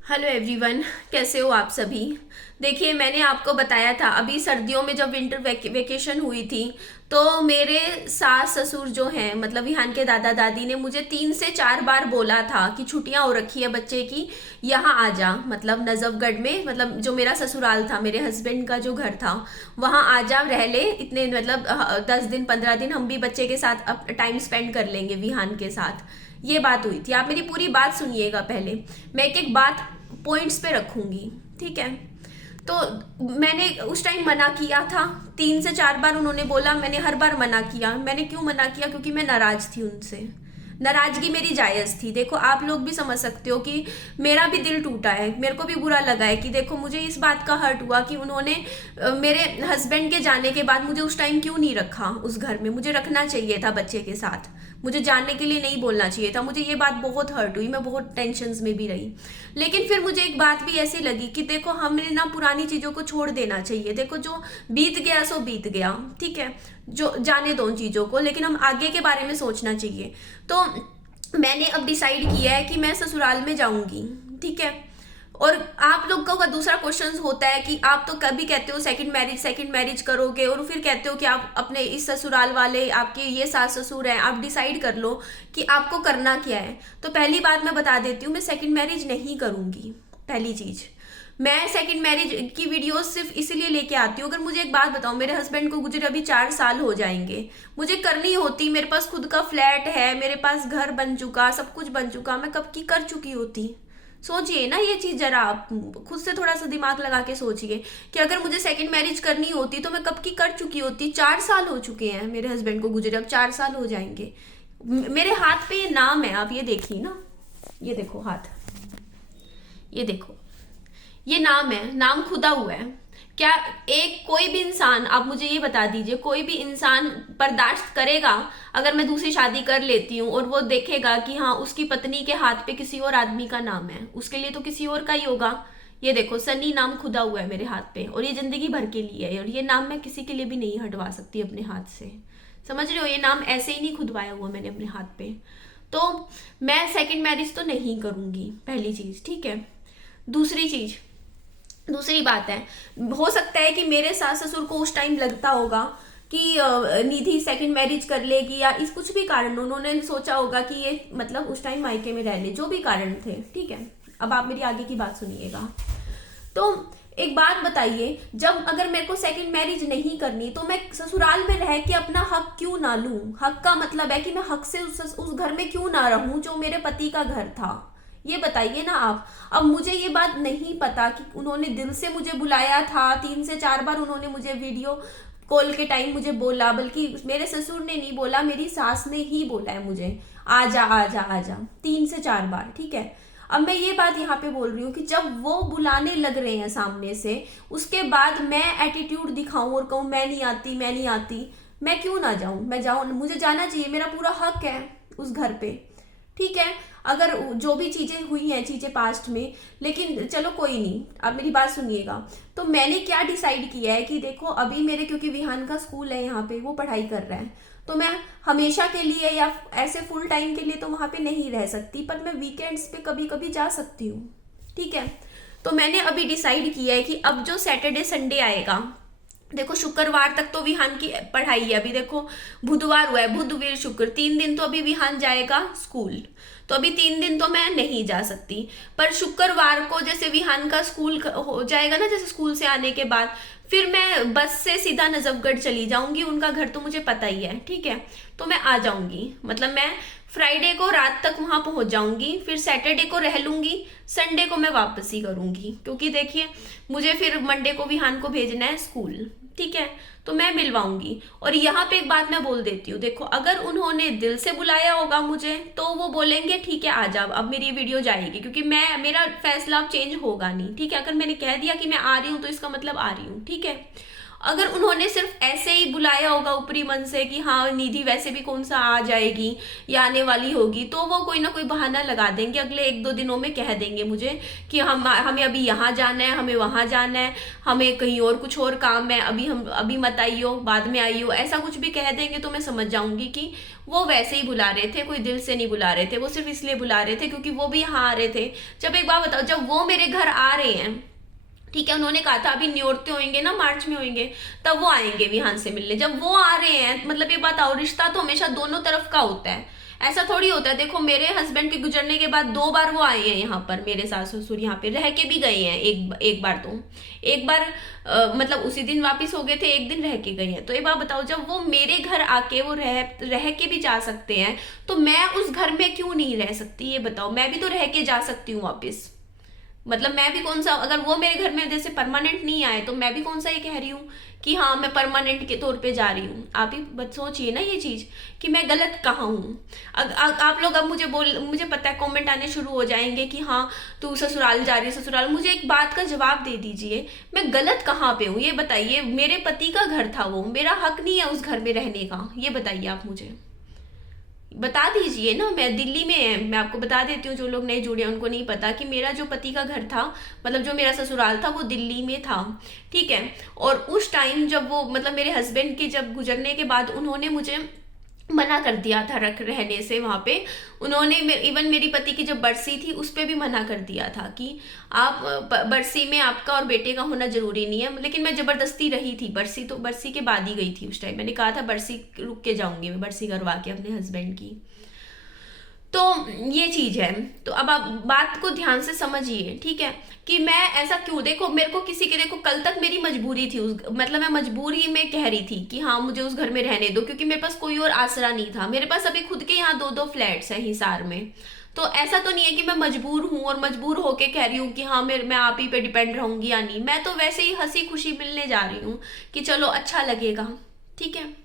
Hello everyone, कैसे हो आप सभी। देखिए, मैंने आपको बताया था अभी सर्दियों में जब विंटर वेकेशन हुई थी तो मेरे सास ससुर जो हैं, मतलब विहान के दादा दादी ने मुझे 3 से 4 बार बोला था कि छुट्टियां हो रखी है बच्चे की, यहाँ आ जा। मतलब नजफगढ़ में, मतलब जो मेरा ससुराल था, मेरे हस्बैंड का जो घर था, वहाँ आ जा, रह ले इतने, मतलब 10 दिन 15 दिन हम भी बच्चे के साथ टाइम स्पेंड कर लेंगे विहान के साथ। ये बात हुई थी। आप मेरी पूरी बात सुनिएगा पहले, मैं एक एक बात पॉइंट्स पे रखूंगी, ठीक है। तो मैंने उस टाइम मना किया था, 3 से 4 बार उन्होंने बोला, मैंने हर बार मना किया। मैंने क्यों मना किया? क्योंकि मैं नाराज थी उनसे। नाराजगी मेरी जायज थी। देखो, आप लोग भी समझ सकते हो कि मेरा भी दिल टूटा है, मेरे को भी बुरा लगा है कि देखो मुझे इस बात का हर्ट हुआ कि उन्होंने मेरे हस्बैंड के जाने के बाद मुझे उस टाइम क्यों नहीं रखा उस घर में। मुझे रखना चाहिए था बच्चे के साथ, मुझे जानने के लिए नहीं बोलना चाहिए था। मुझे ये बात बहुत हर्ट हुई, मैं बहुत टेंशन में भी रही। लेकिन फिर मुझे एक बात भी ऐसी लगी कि देखो, हमें ना पुरानी चीजों को छोड़ देना चाहिए। देखो, जो बीत गया सो बीत गया, ठीक है। जो जाने दो उन चीजों को, लेकिन हम आगे के बारे में सोचना चाहिए। तो मैंने अब डिसाइड किया है कि मैं ससुराल में जाऊंगी, ठीक है। और आप लोगों का दूसरा क्वेश्चन होता है कि आप तो कभी कहते हो सेकंड मैरिज करोगे, और फिर कहते हो कि आप अपने इस ससुराल वाले, आपके ये सास ससुर हैं, आप डिसाइड कर लो कि आपको करना क्या है। तो पहली बात मैं बता देती हूँ, मैं सेकंड मैरिज नहीं करूंगी। पहली चीज, मैं सेकंड मैरिज की वीडियो सिर्फ इसीलिए लेके आती हूँ। अगर मुझे एक बात बताओ, मेरे हस्बैंड को गुजरे अभी 4 साल हो जाएंगे, मुझे करनी होती, मेरे पास खुद का फ्लैट है, मेरे पास घर बन चुका, सब कुछ बन चुका, मैं कब की कर चुकी होती। सोचिए ना ये चीज, जरा आप खुद से थोड़ा सा दिमाग लगा के सोचिए कि अगर मुझे सेकंड मैरिज करनी होती तो मैं कब की कर चुकी होती। 4 साल हो चुके हैं मेरे हस्बैंड को गुजरे, अब 4 साल हो जाएंगे। मेरे हाथ पे ये नाम है, आप ये देखिए ना, ये देखो हाथ, ये देखो, ये नाम है, नाम खुदा हुआ है। क्या एक कोई भी इंसान, आप मुझे ये बता दीजिए, कोई भी इंसान बर्दाश्त करेगा अगर मैं दूसरी शादी कर लेती हूँ और वो देखेगा कि हाँ उसकी पत्नी के हाथ पे किसी और आदमी का नाम है? उसके लिए तो किसी और का ही होगा। ये देखो, सनी नाम खुदा हुआ है मेरे हाथ पे, और ये जिंदगी भर के लिए है, और ये नाम मैं किसी के लिए भी नहीं हटवा सकती अपने हाथ से। समझ रहे हो? ये नाम ऐसे ही नहीं खुदवाया हुआ मैंने अपने हाथ पे। तो मैं सेकंड मैरिज तो नहीं करूंगी, पहली चीज, ठीक है। दूसरी चीज, दूसरी बात है, हो सकता है कि मेरे सास ससुर को उस टाइम लगता होगा कि निधि सेकंड मैरिज कर लेगी, या इस कुछ भी कारण उन्होंने सोचा होगा कि ये मतलब उस टाइम मायके में रह ले, जो भी कारण थे, ठीक है। अब आप मेरी आगे की बात सुनिएगा। तो एक बात बताइए, जब अगर मेरे को सेकंड मैरिज नहीं करनी तो मैं ससुराल में रह के अपना हक क्यों ना लूं? हक का मतलब है कि मैं हक से उस घर में क्यों ना रहूं जो मेरे पति का घर था। ये बताइए ना आप। अब मुझे ये बात नहीं पता कि उन्होंने दिल से मुझे बुलाया था, 3 से 4 बार उन्होंने मुझे वीडियो कॉल के टाइम मुझे बोला, बल्कि मेरे ससुर ने नहीं बोला, मेरी सास ने ही बोला है मुझे, आजा आजा आजा, 3 से 4 बार, ठीक है। अब मैं ये बात यहाँ पे बोल रही हूँ कि जब वो बुलाने लग रहे हैं सामने से, उसके बाद मैं एटीट्यूड दिखाऊं और कहूँ मैं नहीं आती, मैं नहीं आती, मैं क्यों ना जाऊं? मैं जाऊं, मुझे जाना चाहिए, मेरा पूरा हक है उस घर पे, ठीक है। अगर जो भी चीजें हुई हैं, चीजें पास्ट में, लेकिन चलो कोई नहीं, आप मेरी बात सुनिएगा। तो मैंने क्या डिसाइड किया है कि देखो, अभी मेरे, क्योंकि विहान का स्कूल है यहाँ पे, वो पढ़ाई कर रहा है, तो मैं हमेशा के लिए या ऐसे फुल टाइम के लिए तो वहां पे नहीं रह सकती, पर मैं वीकेंड्स पे कभी कभी जा सकती हूँ, ठीक है। तो मैंने अभी डिसाइड किया है कि अब जो सैटरडे संडे आएगा, देखो शुक्रवार तक तो विहान की पढ़ाई है, अभी देखो बुधवार हुआ है, बुध वीर शुक्र, 3 दिन तो अभी विहान जाएगा स्कूल, तो अभी 3 दिन तो मैं नहीं जा सकती। पर शुक्रवार को जैसे विहान का स्कूल हो जाएगा ना, जैसे स्कूल से आने के बाद फिर मैं बस से सीधा नजफगढ़ चली जाऊंगी, उनका घर तो मुझे पता ही है, ठीक है। तो मैं आ जाऊंगी, मतलब मैं फ्राइडे को रात तक वहां पहुंच जाऊंगी, फिर सैटरडे को रह लूंगी, संडे को मैं वापस ही करूंगी, क्योंकि देखिए मुझे फिर मंडे को विहान को भेजना है स्कूल, ठीक है। तो मैं मिलवाऊंगी। और यहाँ पे एक बात मैं बोल देती हूँ, देखो अगर उन्होंने दिल से बुलाया होगा मुझे तो वो बोलेंगे ठीक है आ जाओ, अब मेरी वीडियो जाएगी, क्योंकि मैं, मेरा फैसला अब चेंज होगा नहीं, ठीक है। अगर मैंने कह दिया कि मैं आ रही हूँ तो इसका मतलब आ रही हूँ, ठीक है। अगर उन्होंने सिर्फ ऐसे ही बुलाया होगा ऊपरी मन से कि हाँ निधि वैसे भी कौन सा आ जाएगी या आने वाली होगी, तो वो कोई ना कोई बहाना लगा देंगे, अगले 1-2 दिनों में कह देंगे मुझे कि हमें अभी यहाँ जाना है, हमें वहाँ जाना है, हमें कहीं और कुछ और काम है, हम अभी मत आइयो, बाद में आइयो, ऐसा कुछ भी कह देंगे तो मैं समझ जाऊंगी कि वो वैसे ही बुला रहे थे, कोई दिल से नहीं बुला रहे थे, वो सिर्फ इसलिए बुला रहे थे क्योंकि वो भी यहाँ आ रहे थे। जब एक बात बताओ, जब वो मेरे घर आ रहे हैं, ठीक है, उन्होंने कहा था अभी न्योते होंगे ना, मार्च में होंगे, तब वो आएंगे विहान से मिलने। जब वो आ रहे हैं मतलब ये बताओ, रिश्ता तो हमेशा दोनों तरफ का होता है, ऐसा थोड़ी होता है। देखो मेरे हस्बैंड के गुजरने के बाद 2 बार वो आए हैं यहाँ पर, मेरे सास ससुर यहाँ पे रह के भी गए हैं। एक बार तो एक बार मतलब उसी दिन वापस हो गए थे, एक दिन रह के गए हैं। तो एक बात बताओ, जब वो मेरे घर आके वो रह के भी जा सकते हैं, तो मैं उस घर में क्यों नहीं रह सकती? ये बताओ, मैं भी तो रह के जा सकती हूँ वापस। मतलब मैं भी कौन सा, अगर वो मेरे घर में जैसे परमानेंट नहीं आए तो मैं भी कौन सा ये कह रही हूँ कि हाँ मैं परमानेंट के तौर पे जा रही हूँ। आप ही बस सोचिए ना ये चीज कि मैं गलत कहाँ हूँ। आप लोग अब मुझे पता है कमेंट आने शुरू हो जाएंगे कि हाँ तू ससुराल जा रही है, ससुराल। मुझे एक बात का जवाब दे दीजिए, मैं गलत कहाँ पे हूँ ये बताइए। मेरे पति का घर था वो, मेरा हक नहीं है उस घर में रहने का, ये बताइए आप मुझे, बता दीजिए ना। मैं दिल्ली में है, मैं आपको बता देती हूँ, जो लोग नहीं जुड़े उनको नहीं पता कि मेरा जो पति का घर था, मतलब जो मेरा ससुराल था, वो दिल्ली में था, ठीक है। और उस टाइम जब वो मतलब मेरे हस्बैंड के जब गुजरने के बाद उन्होंने मुझे मना कर दिया था रहने से वहाँ पे। उन्होंने इवन मेरी पति की जब बरसी थी उस पर भी मना कर दिया था कि आप बरसी में आपका और बेटे का होना जरूरी नहीं है। लेकिन मैं जबरदस्ती रही थी, बरसी तो बरसी के बाद ही गई थी। उस टाइम मैंने कहा था बरसी रुक के जाऊंगी, मैं बरसी करवा के अपने हस्बैंड की। तो ये चीज है। तो अब आप बात को ध्यान से समझिए, ठीक है, कि मैं ऐसा क्यों, देखो मेरे को किसी के, देखो कल तक मेरी मजबूरी थी मतलब मैं मजबूरी में कह रही थी कि हाँ मुझे उस घर में रहने दो, क्योंकि मेरे पास कोई और आसरा नहीं था। मेरे पास अभी खुद के यहाँ 2-2 फ्लैट्स हैं हिसार में। तो ऐसा तो नहीं है कि मैं मजबूर हूँ और मजबूर होके कह रही हूँ कि हाँ मैं आप ही पे डिपेंड रहूंगी या नहीं। मैं तो वैसे ही हंसी खुशी मिलने जा रही हूँ कि चलो अच्छा लगेगा, ठीक है,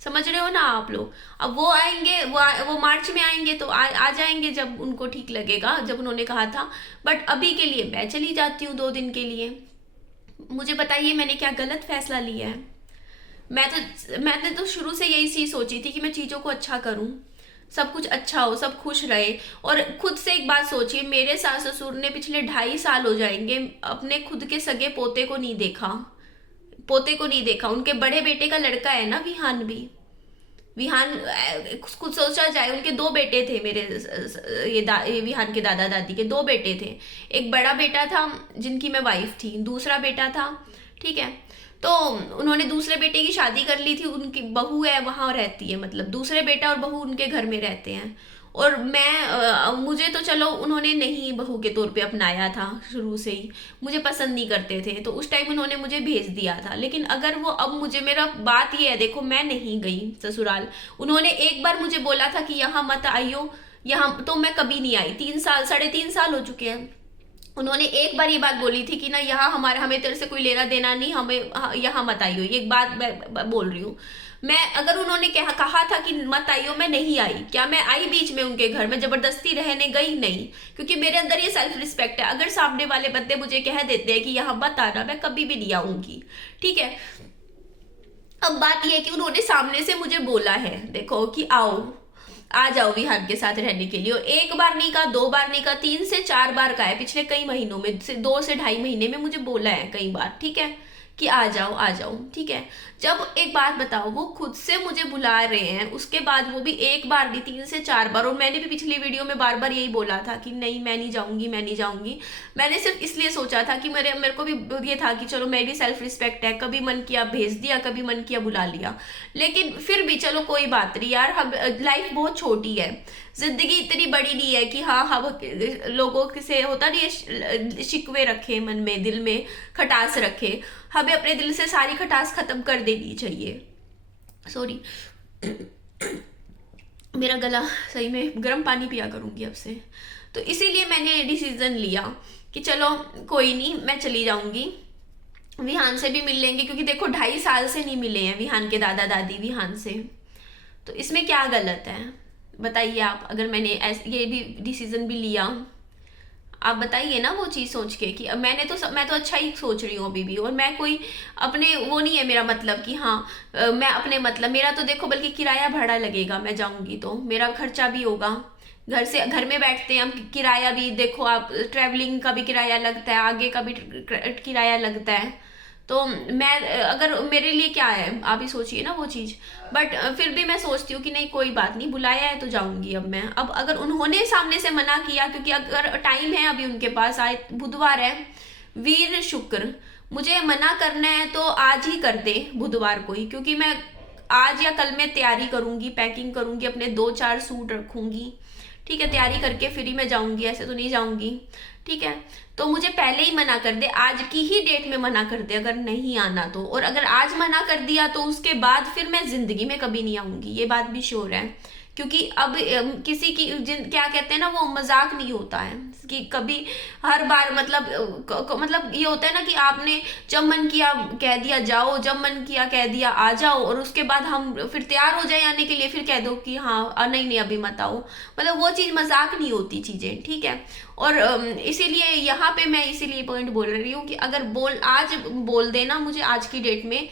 समझ रहे हो ना आप लोग। अब वो आएंगे, वो मार्च में आएंगे तो आ जाएंगे जब उनको ठीक लगेगा, जब उन्होंने कहा था। बट अभी के लिए मैं चली जाती हूँ 2 दिन के लिए। मुझे बताइए मैंने क्या गलत फैसला लिया है? मैंने तो शुरू से यही चीज सोची थी कि मैं चीजों को अच्छा करूं, सब कुछ अच्छा हो, सब खुश रहे। और खुद से एक बात सोचिए, मेरे सास ससुर ने पिछले 2.5 साल हो जाएंगे अपने खुद के सगे पोते को नहीं देखा, उनके बड़े बेटे का लड़का है ना विहान भी, विहान कुछ सोचा जाए, उनके 2 बेटे थे मेरे, ये विहान के दादा दादी के 2 बेटे थे। एक बड़ा बेटा था जिनकी मैं वाइफ थी, दूसरा बेटा था, ठीक है। तो उन्होंने दूसरे बेटे की शादी कर ली थी, उनकी बहू है वहां रहती है, मतलब दूसरे बेटा और बहू उनके घर में रहते हैं। और मुझे तो चलो उन्होंने नहीं बहू के तौर पे अपनाया था, शुरू से ही मुझे पसंद नहीं करते थे, तो उस टाइम उन्होंने मुझे भेज दिया था। लेकिन अगर वो अब मुझे, मेरा बात ये है, देखो मैं नहीं गई ससुराल। उन्होंने एक बार मुझे बोला था कि यहाँ मत आइयो, यहाँ तो मैं कभी नहीं आई। 3 साल हो चुके हैं। उन्होंने एक बार ये बात बोली थी कि ना यहाँ हमें तेरे से कोई लेना देना नहीं, हमें यहाँ मत आइयो। ये एक बात मैं बोल रही हूँ। मैं अगर उन्होंने कहा था कि मत आइयो, मैं नहीं आई। क्या मैं आई बीच में उनके घर में जबरदस्ती रहने गई? नहीं, क्योंकि मेरे अंदर ये सेल्फ रिस्पेक्ट है। अगर सामने वाले बंदे मुझे कह देते हैं कि यहाँ मत आना, मैं कभी भी नहीं आऊंगी, ठीक है। अब बात यह है कि उन्होंने सामने से मुझे बोला है, देखो कि आ जाओ विहान के साथ रहने के लिए। और 1 बार नहीं कहा, 2 बार नहीं कहा, 3 से 4 बार कहा है पिछले कई महीनों में, 2 से 2.5 महीने में मुझे बोला है कई बार, ठीक है, कि आ जाओ, ठीक है। जब एक बात बताओ, वो खुद से मुझे बुला रहे हैं, उसके बाद वो भी 1 बार नहीं 3 से 4 बार। और मैंने भी पिछली वीडियो में बार बार यही बोला था कि नहीं मैं नहीं जाऊंगी। मैंने सिर्फ इसलिए सोचा था कि मेरे को भी ये था कि चलो मेरी सेल्फ रिस्पेक्ट है, कभी मन किया भेज दिया, कभी मन किया बुला लिया। लेकिन फिर भी चलो कोई बात नहीं यार, हम लाइफ बहुत छोटी है, जिंदगी इतनी बड़ी नहीं है कि हाँ हम लोगों से होता नहीं शिकवे रखे मन में, दिल में खटास रखे। हमें अपने दिल से सारी खटास खत्म कर देनी चाहिए। सॉरी मेरा गला, सही में गर्म पानी पिया करूंगी अब से। तो इसीलिए मैंने डिसीजन लिया कि चलो कोई नहीं, मैं चली जाऊंगी, विहान से भी मिल लेंगे, क्योंकि देखो 2.5 साल से नहीं मिले हैं विहान के दादा दादी विहान से, तो इसमें क्या गलत है बताइए आप। अगर मैंने ये भी डिसीजन भी लिया, आप बताइए ना वो चीज़ सोच के कि मैं तो अच्छा ही सोच रही हूँ अभी भी, और मैं कोई अपने वो नहीं है मेरा मतलब कि हाँ मैं अपने मतलब, मेरा तो देखो बल्कि किराया भाड़ा लगेगा, मैं जाऊंगी तो मेरा खर्चा भी होगा। घर में बैठते हैं हम, किराया भी देखो आप, ट्रैवलिंग का भी किराया लगता है, आगे का भी किराया लगता है। तो मैं अगर मेरे लिए क्या है आप ही सोचिए ना वो चीज़। बट फिर भी मैं सोचती हूँ कि नहीं कोई बात नहीं, बुलाया है तो जाऊंगी अब मैं। अब अगर उन्होंने सामने से मना किया, क्योंकि अगर टाइम है अभी उनके पास, आज बुधवार है, वीर शुक्र, मुझे मना करना है तो आज ही कर दे बुधवार को ही, क्योंकि मैं आज या कल में तैयारी करूंगी, पैकिंग करूंगी, अपने 2-4 सूट रखूंगी, ठीक है, तैयारी करके फिर ही मैं जाऊंगी, ऐसे तो नहीं जाऊंगी। ठीक है, तो मुझे पहले ही मना कर दे, आज की ही डेट में मना कर दे अगर नहीं आना तो। और अगर आज मना कर दिया तो उसके बाद फिर मैं जिंदगी में कभी नहीं आऊंगी, ये बात भी श्योर है। क्योंकि अब किसी की क्या कहते हैं ना, वो मजाक नहीं होता है कि कभी हर बार मतलब मतलब ये होता है ना कि आपने जब मन किया कह दिया जाओ, जब मन किया कह दिया आ जाओ, और उसके बाद हम फिर तैयार हो जाए आने के लिए, फिर कह दो कि हाँ नहीं नहीं अभी मत आओ। मतलब वो चीज़ मजाक नहीं होती चीज़ें, ठीक है। और इसीलिए यहाँ पे मैं इसीलिए पॉइंट बोल रही हूँ कि अगर आज बोल देना मुझे आज की डेट में,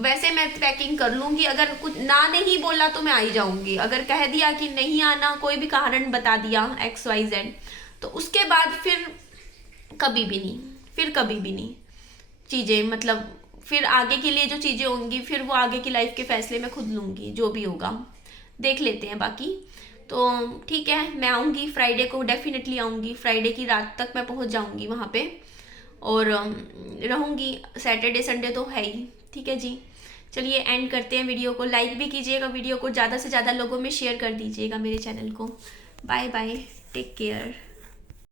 वैसे मैं पैकिंग कर लूंगी, अगर कुछ ना नहीं बोला तो मैं आ ही जाऊंगी। अगर कह दिया कि नहीं आना, कोई भी कारण बता दिया XYZ, तो उसके बाद फिर कभी भी नहीं, फिर कभी भी नहीं चीज़ें, मतलब फिर आगे के लिए जो चीज़ें होंगी फिर वो आगे की लाइफ के फैसले मैं खुद लूंगी, जो भी होगा देख लेते हैं बाकी। तो ठीक है, मैं आऊँगी फ्राइडे को, डेफिनेटली आऊँगी, फ्राइडे की रात तक मैं पहुँच जाऊँगी वहाँ पे, और रहूँगी। सैटरडे संडे तो है ही, ठीक है जी। चलिए एंड करते हैं वीडियो को, लाइक भी कीजिएगा वीडियो को, ज़्यादा से ज़्यादा लोगों में शेयर कर दीजिएगा मेरे चैनल को। Bye bye, take care.